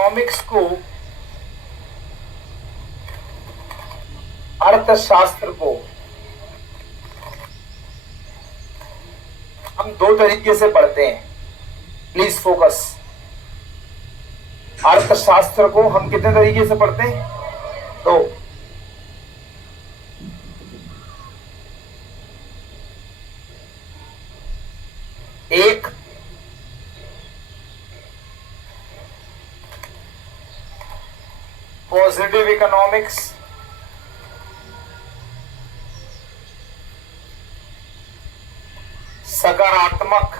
Economics को, अर्थशास्त्र को हम दो तरीके से पढ़ते हैं। Please focus. अर्थशास्त्र को हम कितने तरीके से पढ़ते हैं? दो। एक, पॉजिटिव इकोनॉमिक्स, सकारात्मक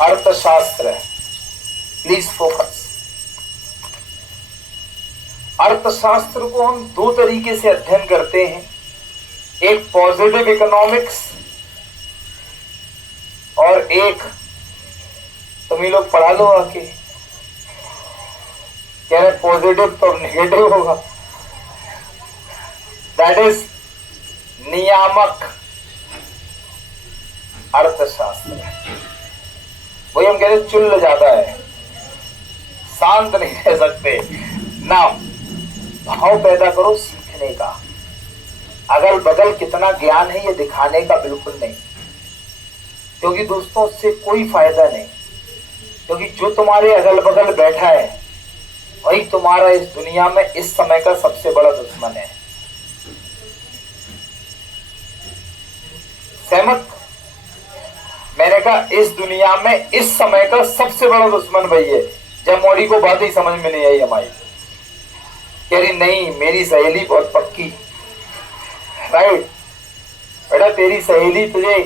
अर्थशास्त्र। Please focus. अर्थशास्त्र को हम दो तरीके से अध्ययन करते हैं, एक पॉजिटिव इकोनॉमिक्स और एक, तुम ही लोग पढ़ा लो आके, कह रहे पॉजिटिव तो नेगेटिव होगा, दैट इज नियामक अर्थशास्त्र। वही हम कह रहे चुल्ल ज्यादा है, शांत नहीं रह सकते ना, भाव पैदा करो सीखने का। अगल बगल कितना ज्ञान है ये दिखाने का बिल्कुल नहीं, क्योंकि दोस्तों उससे कोई फायदा नहीं, क्योंकि जो तुम्हारे अगल बगल बैठा है वही तुम्हारा इस दुनिया में इस समय का सबसे बड़ा दुश्मन है। सहमत? मैंने कहा इस दुनिया में इस समय का सबसे बड़ा दुश्मन वही है। जब मोदी को बात ही समझ में नहीं आई हमारी, कह रही नहीं मेरी सहेली बहुत पक्की, राइट बेटा, तेरी सहेली तुझे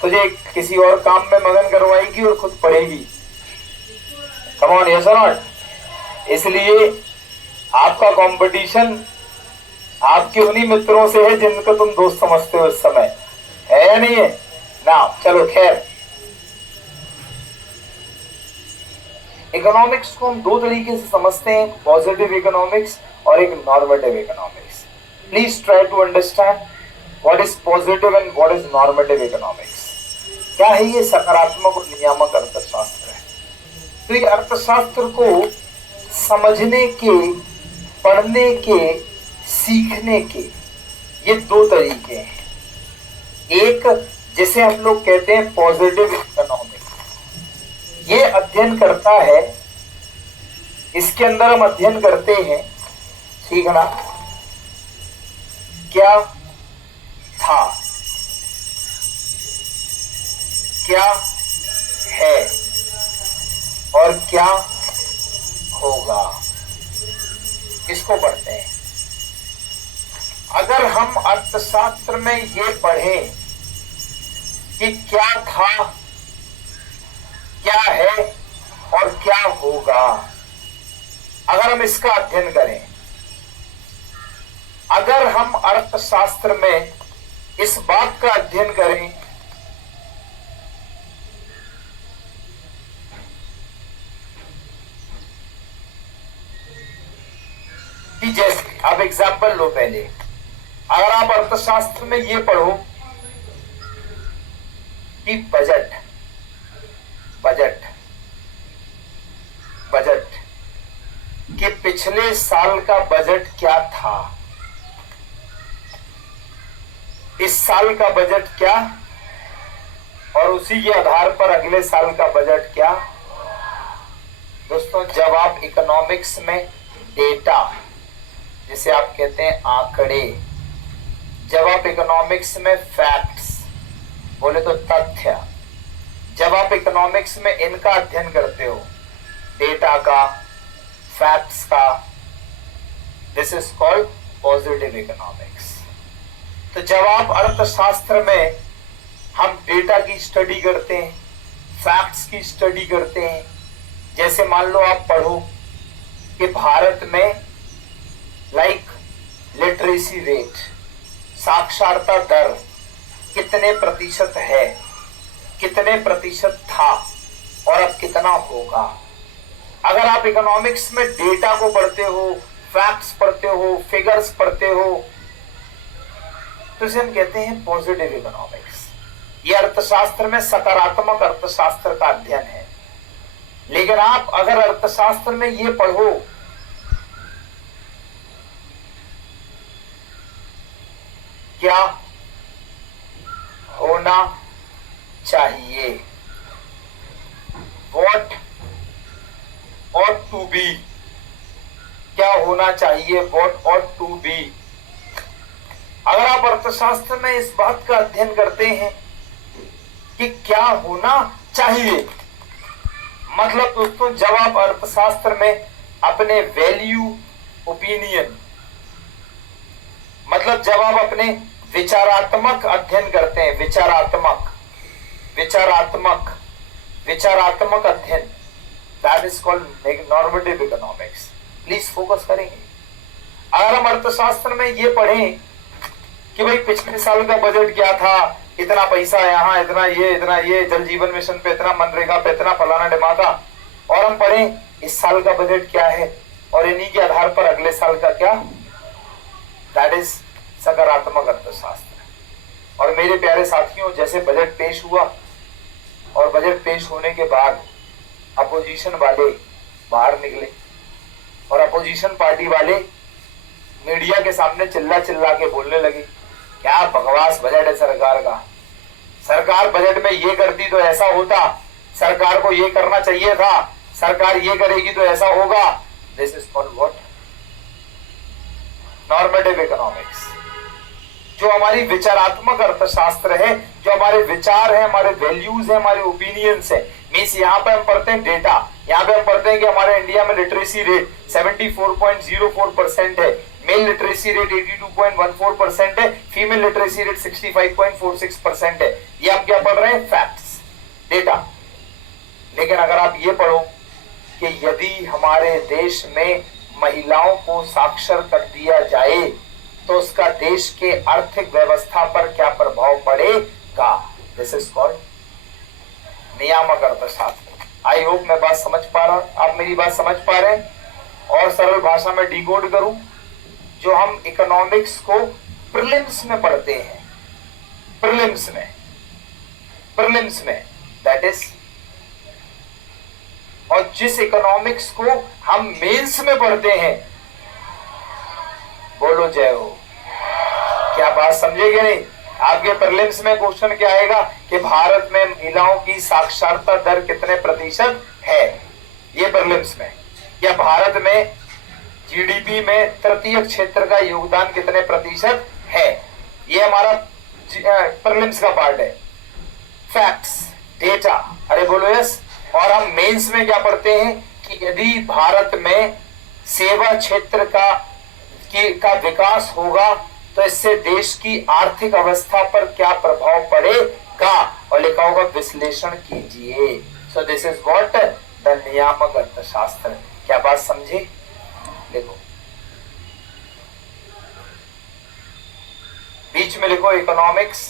तुझे किसी और काम में मगन करवाएगी और खुद पढ़ेगी। कम ऑन, यस और नॉट? इसलिए आपका कंपटीशन आपके उन्हीं मित्रों से है जिनको तुम दोस्त समझते हो इस समय, है या नहीं है ना? चलो खैर, इकोनॉमिक्स को हम दो तरीके से समझते हैं, पॉजिटिव इकोनॉमिक्स और एक normative economics. Please try to understand what is positive and what is normative economics. क्या है ये? सकारात्मक और नियामक अर्थशास्त्र है। तो ये अर्थशास्त्र को समझने के, पढ़ने के, सीखने के ये दो तरीके हैं। एक जिसे हम लोग कहते हैं पॉजिटिव इकोनॉमिक्स, ये अध्ययन करता है, इसके अंदर हम अध्ययन करते हैं, सीखना क्या था, क्या है और क्या होगा, इसको पढ़ते हैं। अगर हम अर्थशास्त्र में ये पढ़ें कि क्या था, क्या है और क्या होगा, अगर हम इसका अध्ययन करें, अगर हम अर्थशास्त्र में इस बात का अध्ययन करें कि जैसे, अब एग्जाम्पल लो पहले, अगर आप अर्थशास्त्र में ये पढ़ो कि बजट बजट बजट कि पिछले साल का बजट क्या था, इस साल का बजट क्या, और उसी के आधार पर अगले साल का बजट क्या। दोस्तों जब आप इकोनॉमिक्स में डेटा, जिसे आप कहते हैं आंकड़े, जब आप इकोनॉमिक्स में फैक्ट्स, बोले तो तथ्य, जब आप इकोनॉमिक्स में इनका अध्ययन करते हो, डेटा का, फैक्ट्स का, this is called positive economics. तो जब आप अर्थशास्त्र में हम डेटा की स्टडी करते हैं, फैक्ट्स की स्टडी करते हैं, जैसे मान लो आप पढ़ो कि भारत में लिटरेसी रेट, साक्षरता दर कितने प्रतिशत है, कितने प्रतिशत था और अब कितना होगा। अगर आप इकोनॉमिक्स में डेटा को पढ़ते हो, फैक्ट्स पढ़ते हो, फिगर्स पढ़ते हो, तो इसे हम कहते हैं पॉजिटिव इकोनॉमिक्स। ये अर्थशास्त्र में सकारात्मक अर्थशास्त्र का अध्ययन है। लेकिन आप अगर अर्थशास्त्र में ये पढ़ो क्या होना चाहिए, व्हाट ought to be, क्या होना चाहिए, व्हाट ought to be। अगर आप अर्थशास्त्र में इस बात का अध्ययन करते हैं कि क्या होना चाहिए, मतलब दोस्तों जब आप अर्थशास्त्र में अपने वैल्यू ओपिनियन, मतलब जब आप अपने विचारात्मक अध्ययन करते हैं, विचारात्मक विचारात्मक विचारात्मक अध्ययन, that is called normative economics. Please focus करेंगे। अगर हम अर्थशास्त्र में ये पढ़ें कि भाई पिछले साल का बजट क्या था, इतना पैसा यहाँ, इतना ये जल जीवन मिशन पे इतना, मनरेगा पे इतना, फलाना ढिमाका, और हम पढ़ें इस साल का बजट क्या है और इन्हीं के आधार पर अगले साल का क्या, दैट इज सकारात्मक अर्थशास्त्र। और मेरे प्यारे साथियों, जैसे बजट पेश हुआ और बजट पेश होने के बाद अपोजिशन वाले बाहर निकले और अपोजिशन पार्टी वाले मीडिया के सामने चिल्ला चिल्ला के बोलने लगे, क्या बकवास बजट है सरकार का, सरकार बजट में ये करती तो ऐसा होता, सरकार को ये करना चाहिए था, सरकार ये करेगी तो ऐसा होगा। This is called what, normative economics. जो हमारी विचारात्मक अर्थशास्त्र है, जो हमारे विचार है, हमारे वैल्यूज है, हमारे ओपिनियंस है। मीन्स यहाँ पे हम पढ़ते हैं डेटा, यहाँ पे हम पढ़ते हैं कि हमारे इंडिया में लिटरेसी रेट 74.04% है, मेल लिटरेसी रेट 82.14% है, फीमेल लिटरेसी रेट 65.46% है। ये हम क्या पढ़ रहे हैं, फैक्ट्स, डेटा। लेकिन अगर आप ये पढ़ो कि यदि हमारे देश में महिलाओं को साक्षर कर दिया जाए तो उसका देश के आर्थिक व्यवस्था पर क्या प्रभाव पड़ेगा, दिस इज कॉल्ड नियामक अर्थशास्त्र। आई होप मैं बात समझ पा रहा हूं, आप मेरी बात समझ पा रहे हैं। और सरल भाषा में डिकोड करूं, जो हम इकोनॉमिक्स को प्रीलिम्स में पढ़ते हैं, प्रीलिम्स में दैट इज, और जिस इकोनॉमिक्स को हम मेंस में पढ़ते हैं, बोलो जय हो। क्या बात समझेंगे नहीं? आपके प्रीलिम्स में क्वेश्चन क्या आएगा कि भारत में महिलाओं की साक्षरता दर कितने प्रतिशत है, ये प्रीलिम्स में। या भारत में जीडीपी में तृतीय क्षेत्र का योगदान कितने प्रतिशत है, ये हमारा प्रीलिम्स का पार्ट है। फैक्ट्स, डेटा, अरे बोलो यस। और हम मेंस में क्या पढ़ते हैं कि यदि भारत में सेवा क्षेत्र का विकास होगा तो इससे देश की आर्थिक अवस्था पर क्या प्रभाव पड़ेगा, और लिखा होगा विश्लेषण कीजिए। So this is what, the नियामक अर्थशास्त्र। क्या बात समझे? देखो बीच में लिखो इकोनॉमिक्स